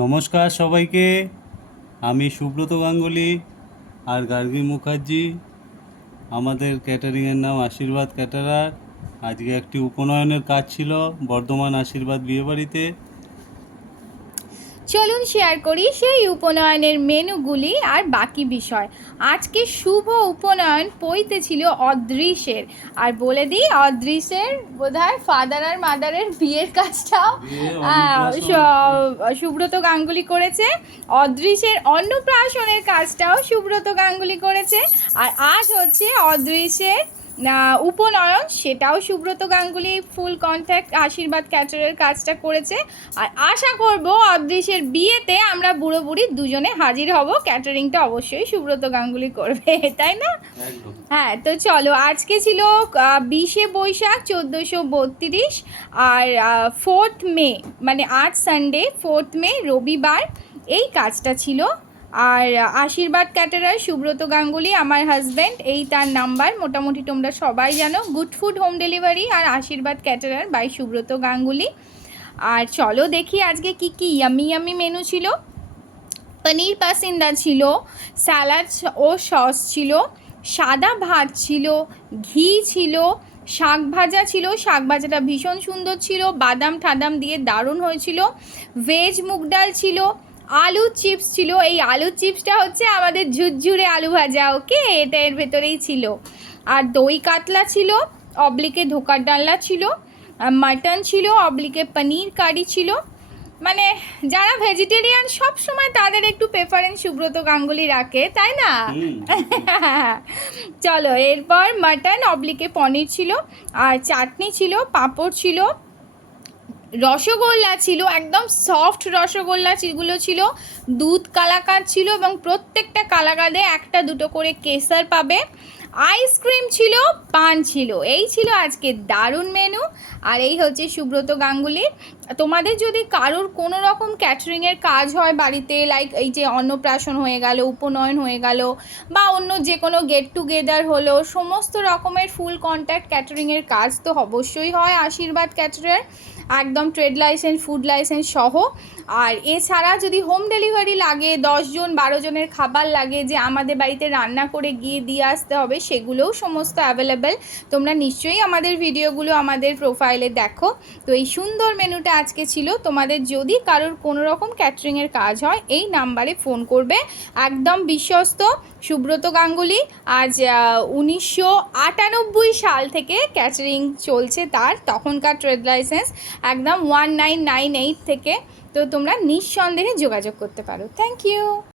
নমস্কার সবাইকে। আমি সুব্রত গাঙ্গুলি আর গার্গী মুখার্জি। আমাদের ক্যাটারিংয়ের নাম আশীর্বাদ ক্যাটারার। আজকে একটি উপনয়নের কাজ ছিল বর্ধমান আশীর্বাদ বিয়েবাড়িতে। চলুন শেয়ার করি সেই উপনয়নের মেনুগুলি আর বাকি বিষয়। আজকে শুভ উপনয়ন পৈতে ছিল অদৃশ্যের। আর বলে দিই, অদৃশ্যের বোধহয় ফাদার আর মাদারের বিয়ের কাজটাও সুব্রত গাঙ্গুলি করেছে। অদৃশ্যের অন্নপ্রাশনের কাজটাও সুব্রত গাঙ্গুলি করেছে। আর আজ হচ্ছে অদৃশ্যের উপনয়ন, সেটাও সুব্রত গাঙ্গুলি ফুল কন্ট্যাক্ট আশীর্বাদ ক্যাটারের কাজটা করেছে। আর আশা করব অদৃশ্যের বিয়েতে আমরা বুড়ো বুড়ি দুজনে হাজির হব। ক্যাটারিংটা অবশ্যই সুব্রত গাঙ্গুলি করবে, তাই না? হ্যাঁ, তো চলো, আজকে ছিল 20শে বৈশাখ 1432 আর 4th মে, মানে আজ সানডে 4th মে রবিবার এই কাজটা ছিল। আর আশীর্বাদ ক্যাটারার সুব্রত গাঙ্গুলি আমার হাজব্যান্ড, এই তার নাম্বার, মোটামুটি তোমরা সবাই জানো। গুড ফুড হোম ডেলিভারি আর আশীর্বাদ ক্যাটারার বাই সুব্রত গাঙ্গুলি। আর চলো দেখি আজকে কি কি ইয়ামি ইয়ামি মেনু ছিল। পনির পাসিন্দা ছিল, স্যালাড ও সস ছিল, সাদা ভাত ছিল, ঘি ছিল, শাক ভাজা ছিল। শাক ভাজাটা ভীষণ সুন্দর ছিল, বাদাম ঠাদাম দিয়ে দারুণ হয়েছিল। ভেজ মুগ ডাল ছিল, আলু চিপস ছিল। এই আলু চিপসটা হচ্ছে আমাদের ঝুরঝুরে আলু ভাজা, ওকে, এটা এর ভেতরেই ছিল। আর দই কাতলা ছিল, অবলিকে ধোকার ডালনা ছিল, মাটন ছিল, অবলিকে পনির কারি ছিল। মানে যারা ভেজিটেরিয়ান সব সময় তাদের একটু প্রেফারেন্স সুব্রত গাঙ্গুলি রাখে, তাই না? চলো, এরপর মাটন অবলিকে পনির ছিল, আর চাটনি ছিল, পাঁপড় ছিল, রসগোল্লা ছিল, একদম সফট রসগোল্লা যেগুলো ছিল, দুধ কালাকাঁদ ছিল এবং প্রত্যেকটা কালাকাঁদে একটা দুটো করে কেসার পাবে, আইসক্রিম ছিল, পান ছিল। এই ছিল আজকে দারুণ মেনু। আর এই হচ্ছে সুব্রত গাঙ্গুলির। তোমাদের যদি কারোর কোনো রকম ক্যাটারিংয়ের কাজ হয় বাড়িতে, লাইক এই যে অন্নপ্রাশন হয়ে গেল, উপনয়ন হয়ে গেল, বা অন্য যে কোনো গেট টুগেদার হলো, সমস্ত রকমের ফুল কন্ট্যাক্ট ক্যাটারিংয়ের কাজ তো অবশ্যই হয় আশীর্বাদ ক্যাটারার, একদম ট্রেড লাইসেন্স ফুড লাইসেন্স সহ। আর এছাড়া যদি হোম ডেলিভারি লাগে, 10 জন 12 জনের খাবার লাগে যে আমাদের বাড়িতে রান্না করে গিয়ে দিয়ে আসতে হবে, সেগুলোও সমস্ত অ্যাভেলেবেল। তোমরা নিশ্চয়ই আমাদের ভিডিওগুলো আমাদের প্রোফাইলে দেখো। তো এই সুন্দর মেনুটা আজকে ছিল। তোমাদের যদি কারোর কোনো রকম ক্যাটারিংয়ের কাজ হয় এই নাম্বারে ফোন করবে। একদম বিশ্বস্ত সুব্রত গাঙ্গুলি। আজ 1998 সাল থেকে ক্যাটারিং চলছে তার, তখনকার ট্রেড লাইসেন্স একদম 1998 থেকে। তো তোমরা নিঃসন্দেহে যোগাযোগ করতে পারো। Thank you.